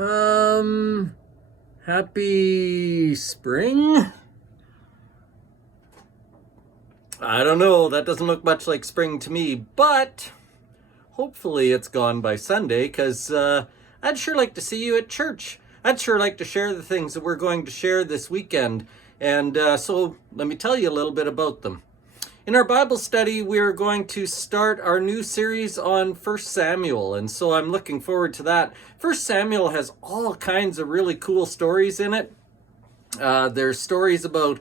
Um, Happy spring? I don't know, that doesn't look much like spring to me, but hopefully it's gone by Sunday, because I'd sure like to see you at church. I'd sure like to share the things that we're going to share this weekend, and so let me tell you a little bit about them. In our Bible study, we're going to start our new series on 1 Samuel, and so I'm looking forward to that. 1 Samuel has all kinds of really cool stories in it. There's stories about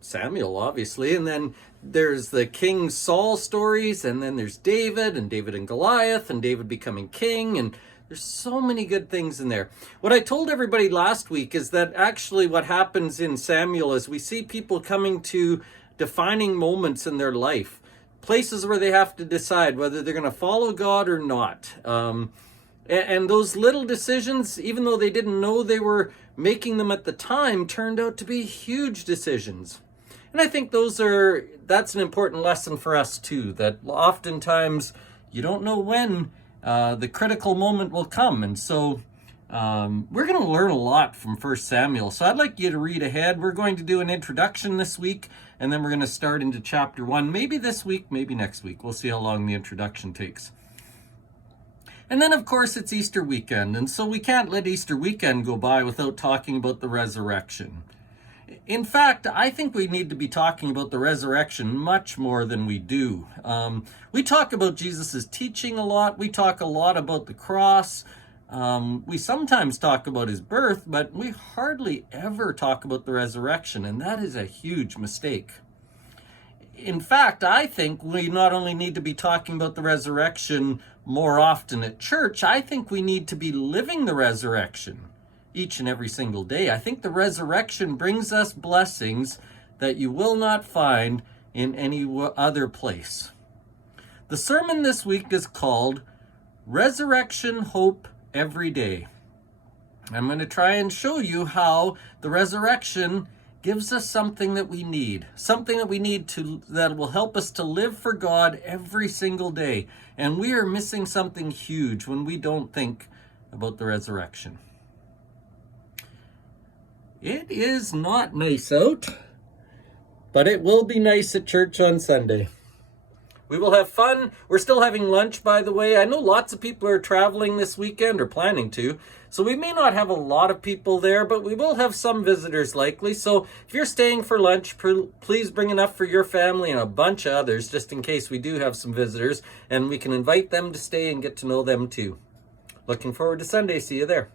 Samuel, obviously, and then there's the King Saul stories, and then there's David and Goliath, and David becoming king, and there's so many good things in there. What I told everybody last week is that actually what happens in Samuel is we see people coming to defining moments in their life, places where they have to decide whether they're going to follow God or not. And those little decisions, even though they didn't know they were making them at the time, turned out to be huge decisions. And I think that's an important lesson for us too, that oftentimes you don't know when the critical moment will come. And so we're going to learn a lot from 1 Samuel. So I'd like you to read ahead. We're going to do an introduction this week, and then we're going to start into chapter 1, maybe this week, maybe next week. We'll see how long the introduction takes. And then, of course, it's Easter weekend, and so we can't let Easter weekend go by without talking about the resurrection. In fact, I think we need to be talking about the resurrection much more than we do. We talk about Jesus' teaching a lot. We talk a lot about the cross. We sometimes talk about his birth, but we hardly ever talk about the resurrection, and that is a huge mistake. In fact, I think we not only need to be talking about the resurrection more often at church, I think we need to be living the resurrection each and every single day. I think the resurrection brings us blessings that you will not find in any other place. The sermon this week is called Resurrection Hope Every Day. I'm going to try and show you how the resurrection gives us something that we need that will help us to live for God every single day. And we are missing something huge when we don't think about the resurrection. It is not nice out, but it will be nice at church on Sunday. We will have fun. We're still having lunch, by the way. I know lots of people are traveling this weekend or planning to, so we may not have a lot of people there, but we will have some visitors likely. So if you're staying for lunch, please bring enough for your family and a bunch of others, just in case we do have some visitors, and we can invite them to stay and get to know them too. Looking forward to Sunday. See you there.